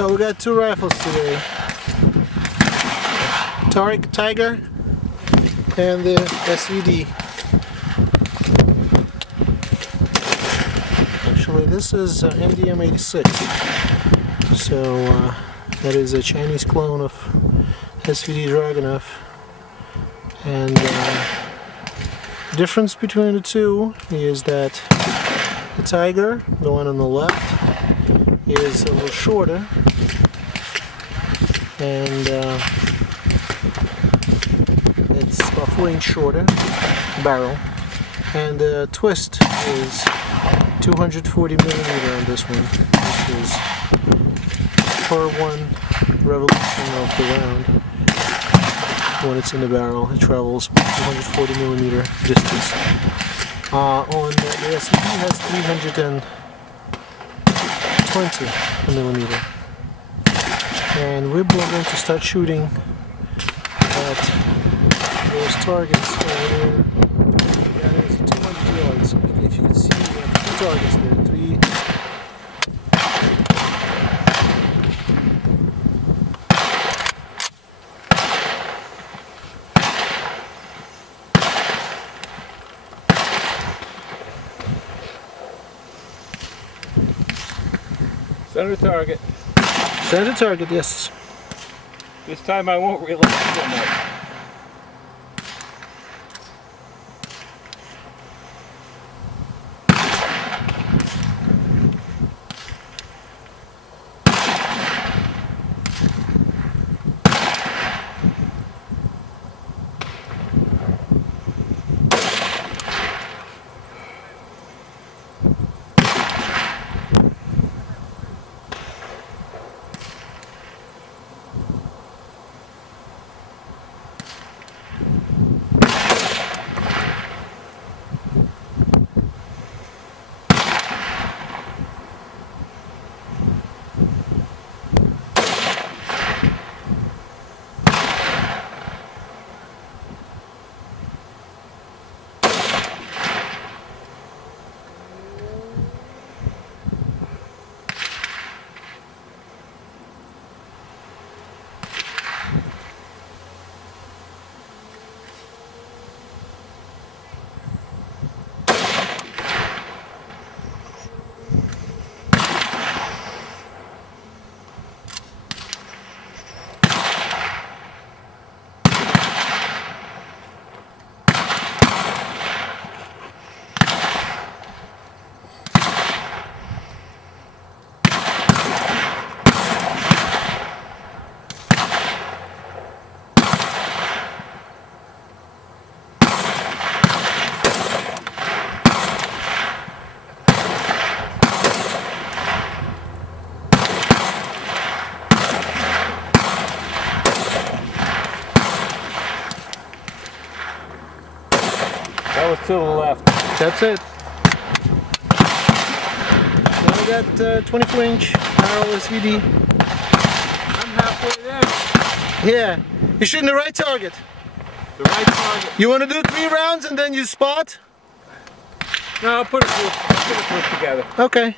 So we got two rifles today. Tiger and the SVD. Actually, this is MDM-86. So that is a Chinese clone of SVD Dragunov. And the difference between the two is that the Tiger, the one on the left, is a little shorter, and it's about 4 inches shorter barrel, and the twist is 240 millimeter on this one, which is per 1 revolution of the round. When it's in the barrel, it travels 240 millimeter distance. On the SVD has 320 millimeter, and we're going to start shooting at those targets over there. That is 200 yards. If you can see, we have 2 targets there. 3. Center target. Center target, yes. This time I won't relax so much. That was to the left. That's it. Now we got 24-inch barrel SVD. I'm halfway there. Yeah, you're shooting the right target. The right target. You want to do 3 rounds and then you spot? No, I'll put it together. Okay.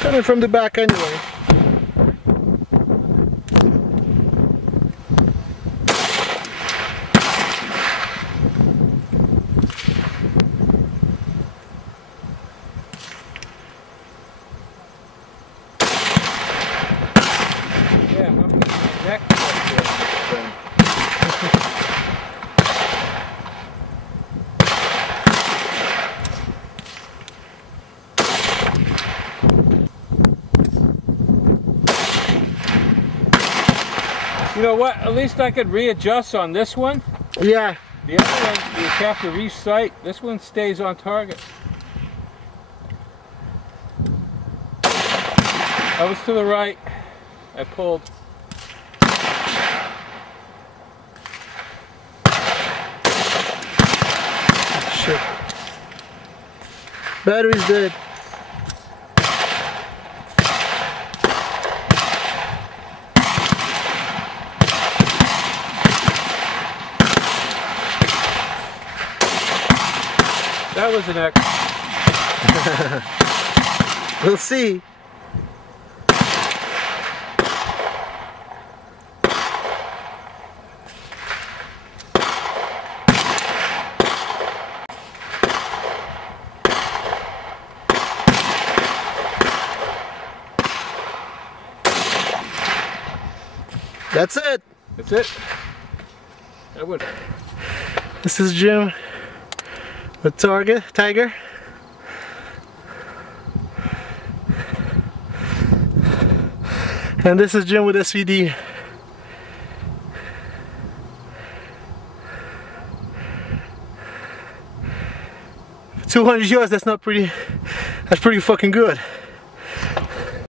Coming from the back anyway. Yeah, I'm getting my neck up there. You know what? At least I could readjust on this one. Yeah. The other one, you have to re-sight. This one stays on target. I was to the right. I pulled. Battery's dead. That was an X. We'll see. That's it. That's it. That would. This is Jim with Tiger. And this is Jim with SVD. $200 yards, that's pretty fucking good.